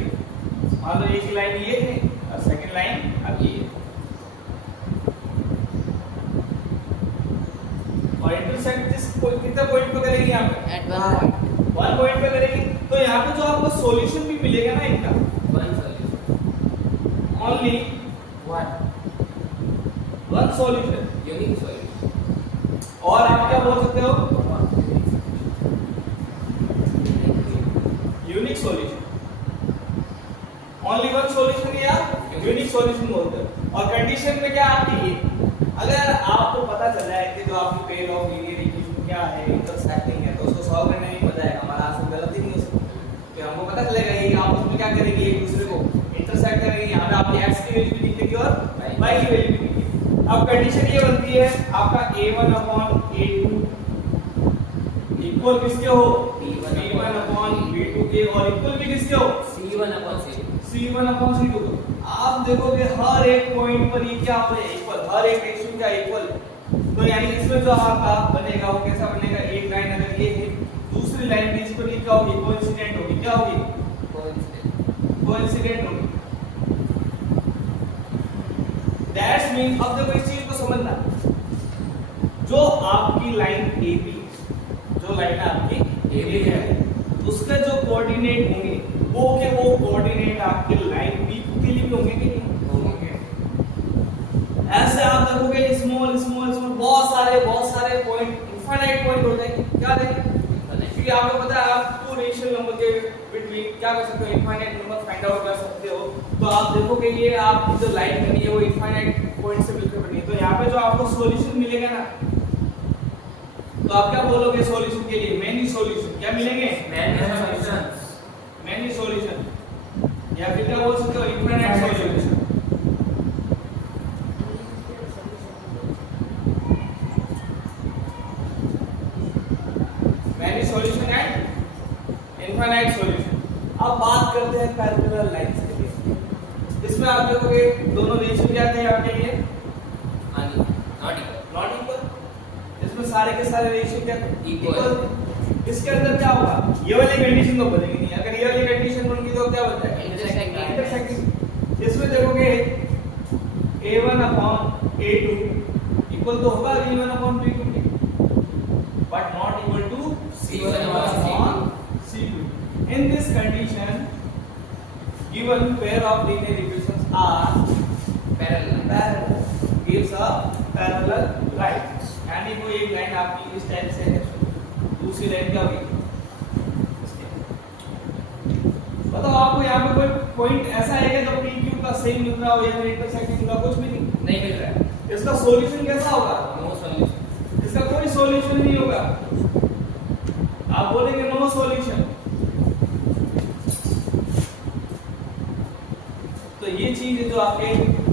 मान लो एक ही लाइन ये है और सेकंड लाइन अब ये है, और इंटरसेक्ट कितना पॉइंट पे करेगी, यहाँ पे at 1 point 1 पॉइंट पे करेगी। तो यहाँ पे जो आपको सॉल्यूशन भी मिलेगा ना इनका, 1 solution only 1 solution. Unique solution और आप क्या बोल सकते हो, यूनिक सॉल्यूशन, ओनली 1 सॉल्यूशन या यूनिक सॉल्यूशन बोलते हैं। और कंडीशन में क्या आती है, अगर आपको पता चल जाए कि जो आपकी पेयर ऑफ लीनियर इक्वेशन क्या है, इंटरसेक्टिंग है, तो उसको सॉल्व करने में मजा आएगा, हमारा आंसर गलत ही नहीं हो सकता। तो हमको पता चलेगा ये आपस में क्या करेंगे, एक दूसरे को इंटरसेक्ट करेंगे। यहाँ पे आपकी x की वैल्यू भी दिखेगी और y की वैल्यू भी दिखेगी। अब कंडीशन ये बनती है आपका a1/a2 इक्वल किसके हो, b1/b2 के, और इक्वल भी किसके हो, c1/c2। आप देखोगे हर एक पॉइंट पर ये क्या हो रहा है, इक्वल, हर एक रेशियो क्या इक्वल। तो यानी इसमें जो आपका बनेगा वो कैसा बनेगा, एक लाइन अगर ये है, दूसरी लाइन भी इस पर क्या होगी, कोइंसिडेंट होगी। क्या होगी, कोइंसिडेंट होगी। दैट्स मीन, अब देखो इस चीज को समझना, जो आपकी लाइन AB, जो लाइन आपकी AB है, उसके जो कोऑर्डिनेट होंगे वो कोऑर्डिनेट आपके लाइन B के लिए भी होंगे कि नहीं होंगे। ऐसे आप देखोगे स्मॉल स्मॉल स्मॉल बहुत सारे पॉइंट, इनफाइनाइट पॉइंट हो जाएंगे। क्या देंगे, क्योंकि आपको पता है आप टू रेशियल नंबर के बिटवीन क्या कर सकते हो, इनफाइनाइट नंबर फाइंड आउट कर सकते हो। तो आप देखोगे ये आपकी जो लाइन बनी है वो इनफाइनाइट पॉइंट से मिलकर बनी है। तो यहाँ पे जो आपको सॉल्यूशन मिलेगा ना, तो आप क्या बोलोगे सॉल्यूशन के लिए, मेनी सॉल्यूशन। क्या मिलेंगे, मेनी सॉल्यूशन, या फिर क्या बोल सकते हो, infinite solution. Many solution and infinite solution. अब बात करते हैं पैरेलल लाइंस के लिए। इसमें आप देखोगे दोनों रेशियो क्या थे आपके लिए, नॉट इक्वल। इसमें सारे के सारे रेशियो क्या थे, इक्वल। इसके अंदर क्या होगा, ये वाली कंडीशन तो बनेगी नहीं, अगर ये वाली कंडीशन बन गई तो क्या बनता है, इंटरसेक्टिंग। इसमें देखोगे a1/a2 इक्वल तो होगा b1/b2 के, but not equal to c1/c2। In this condition, given pair of linear equations are parallel, gives a parallel line। यानी कोई एक लाइन आपकी इस टाइप से है, दूसरी लाइन क्या होगी, बताओ आपको यहाँ पे कोई पॉइंट ऐसा है क्या जब PQ का सेम मिल रहा हो या फिर इंटरसेक्टिंग का कुछ भी नहीं मिल रहा है। इसका सॉल्यूशन कैसा होगा, नो सॉल्यूशन, इसका कोई सॉल्यूशन नहीं होगा। आप बोलेंगे नो सॉल्यूशन, तो ये चीज है जो आपके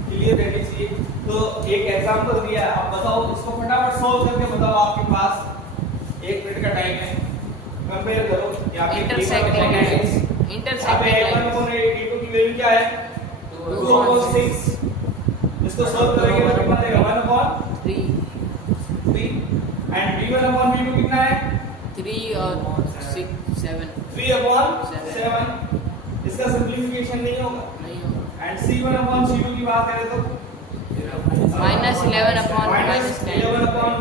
क्लियर रहनी चाहिए। तो एक एग्जांपल दिया, आप बताओ इसको फटाफट सॉल्व करके बताओ, आपके पास 1 मिनट का टाइम है, कंपेयर करो। यहाँ पे इंटरसेक्टिंग a1/a2 की वैल्यू क्या है, 2/6। इसको सॉल्व करेंगे तो कितना देगा, 1/3। एंड b1/b2 कितना है, 3 3 और 6 7 3/7 इसका सिंप्लीफिकेशन नहीं होगा। नहीं होगा। एंड C1/C2 की बात करें तो -11 upon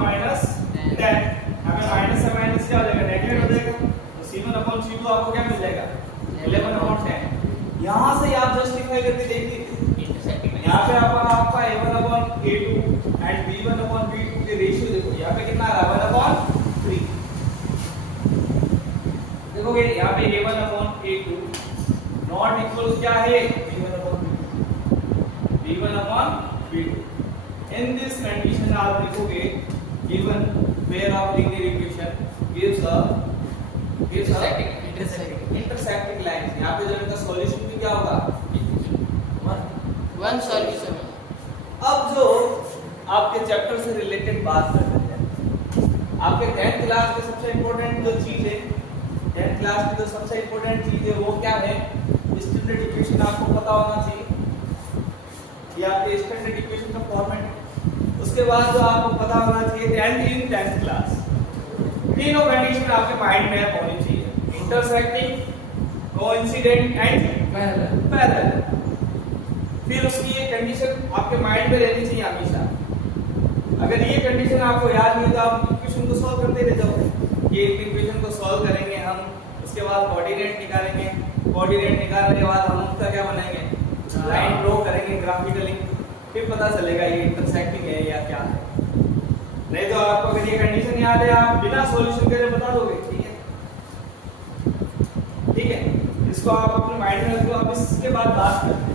-10 -10 हमें माइनस से माइनस क्या हो जाएगा, नेगेटिव हो जाएगा। तो C1/C2 आपको क्या मिल जाएगा, 11/10। यहाँ से आप जस्टिफाई करके देखिए, यहाँ पे आपका A1/A2 एंड B1/B2 के रेशियो देखो, यहाँ पे कितना आ रहा है 1/3। देखोगे यहाँ पे A1/A2 नॉट इक्वल क्या है B1/B2। इन दिस कंडीशन आप लिखोगे given pair of linear equation gives a intersecting lines। यहाँ पे जो इनका सॉल्यूशन भी क्या होगा, वन सॉल्यूशन। अब जो आपके चैप्टर से रिलेटेड बात करते हैं, आपके 10th क्लास की सबसे इंपॉर्टेंट जो चीज है, 10th क्लास की जो सबसे इंपॉर्टेंट चीज है वो क्या है, स्टैंडर्ड इक्वेशन आपको पता होना चाहिए, ये आपके स्टैंडर्ड इक्वेशन का फॉर्मेट है। उसके बाद जो आपको पता होना चाहिए 10th क्लास, तीनों कंडीशन आपके माइंड में होनी चाहिए, इंटरसेक्टिंग, कोइंसिडेंट एंड पैरेलल। फिर उसकी ये कंडीशन आपके माइंड में रहनी चाहिए हमेशा। अगर ये कंडीशन आपको याद नहीं तो आप इक्वेशन को सॉल्व करते रह जाओगे। ये इक्वेशन को सॉल्व करेंगे हम, उसके बाद कोऑर्डिनेट निकालेंगे, कोऑर्डिनेट निकालने के बाद हम उसका क्या बनाएंगे, लाइन ड्रॉ करेंगे ग्राफिकली, फिर पता चलेगा ये इंटरसेक्टिंग है या क्या है। नहीं तो आपको अगर ये कंडीशन याद है आप बिना सॉल्यूशन करे बता दोगे, ठीक है, ठीक है। इसको आप अपने माइंड में रखो। अब इसके बाद बात करते हैं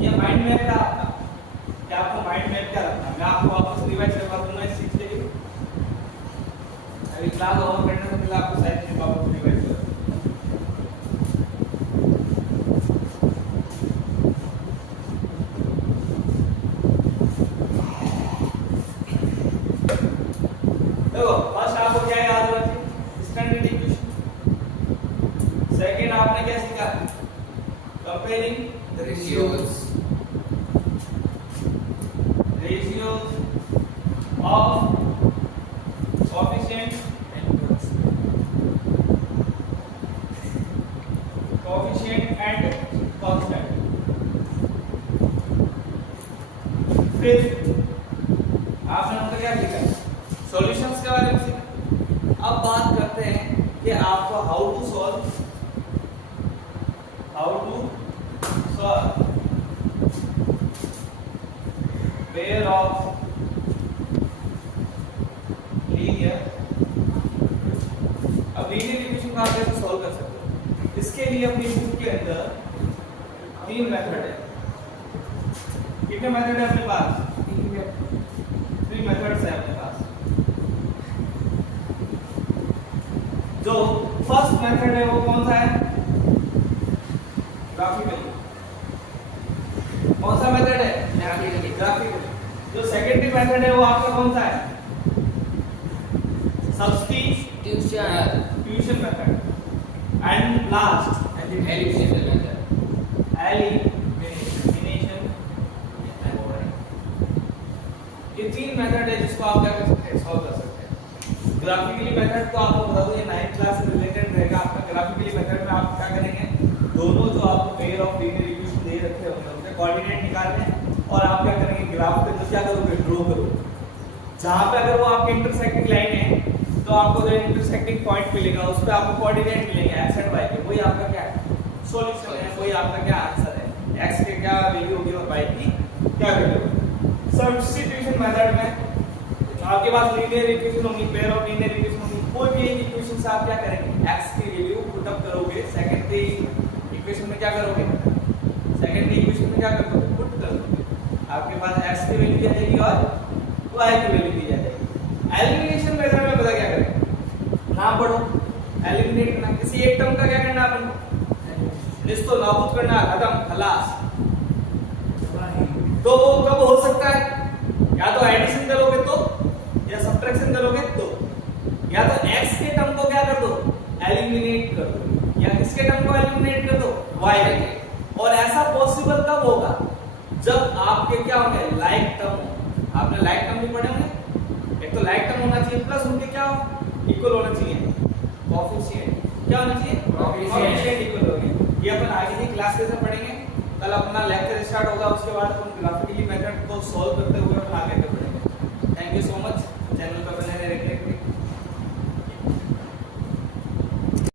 ये माइंड मैप क्या आपका, क्या आपको माइंड मैप क्या रखना है। मैं आपको वापस रिवाइज करवा दूंगा इस चीज के लिए। अभी क्लास ओवर करने से पहले आपको साइड में वापस रिवाइज कर देखो। फर्स्ट आपको क्या याद होना चाहिए, स्टैंडर्ड इक्वेशन। सेकंड आपने क्या सीखा, comparing the ratios of coefficient and constant। फिर आपने मतलब क्या सीखा, सॉल्यूशंस के बारे में सीखा। अब बात करते हैं कि आपको how to solve pair of linear. अब लीनियर इक्वेशन को आप कैसे सॉल्व कर सकते हो, इसके लिए अपनी बुक के अंदर 3 मेथड है। कितने मेथड है अपने पास, 3 मेथड्स है अपने पास। जो फर्स्ट मेथड है वो कौन सा है, ग्राफिकली। कौन सा मेथड है, ग्राफिकली। जो सेकेंडरी मेथड है वो आपका कौन सा है, substitution method। and last elimination ये 3 मेथड है जिसको आप क्या कर सकते हैं, सॉल्व कर सकते हैं। ग्राफिकली मेथड तो आपको बता दो ये 9th क्लास से रिलेटेड रहेगा आपका। ग्राफिकली मेथड में आप क्या करेंगे, दोनों जो आपको पेयर ऑफ लीनियर इक्वेशन दे रखे होंगे उनके कोऑर्डिनेट निकालने हैं और आप क्या करेंगे, ग्राफ पे तो क्या करोगे, ड्रॉ करोगे। जहां पे अगर वो आपकी इंटरसेक्टिंग लाइन है तो आपको जो इंटरसेक्टिंग पॉइंट मिलेगा उस पे आपको कोऑर्डिनेट मिलेंगे एक्स एंड वाई के, वही आपका क्या है, सॉल्यूशन है, वही आपका क्या आंसर है। एक्स के क्या वैल्यू होगी और वाई की क्या वैल्यू होगी। सब्स्टिट्यूशन मेथड में आपके पास लीनियर इक्वेशन होगी, पेयर ऑफ लीनियर इक्वेशन होगी, कोई भी एक इक्वेशन से आप क्या करेंगे, एक्स की वैल्यू पुट अप करोगे, सेकेंडरी इक्वेशन में क्या करोगे, सेकेंडरी इक्वेशन में क्या करोगे, पुट करोगे। आपके पास एक्स की वैल्यू आ जाएगी और वाई की वैल्यू दी जाएगी। एलिमिनेशन मेथड में पता क्या करें, नाम पढ़ो, एलिमिनेट करना, किसी एक टर्म का क्या करना आपने, निस्तो नाबूद करना, खत्म, खलास। तो वो कब हो सकता है, या तो एडिशन करोगे तो, या सब्ट्रैक्शन करोगे तो, या तो x के टर्म को क्या कर दो, एलिमिनेट कर दो, या किसके टर्म को एलिमिनेट कर दो, y के। और ऐसा पॉसिबल कब होगा, जब आपके क्या होंगे, लाइक टर्म। आपने लाइक टर्म भी पढ़े होंगे, एक तो लाइक टर्म होना चाहिए प्लस उनके क्या हो, इक्वल होना चाहिए। कोएफिशिएंट क्या होना चाहिए? कोएफिशिएंट इक्वल होंगे। ये अपन आगे की क्लासेस में पढ़ेंगे। कल अपना लेक्चर स्टार्ट होगा, उसके बाद अपन ग्राफिकली मेथड को सॉल्व करते हुए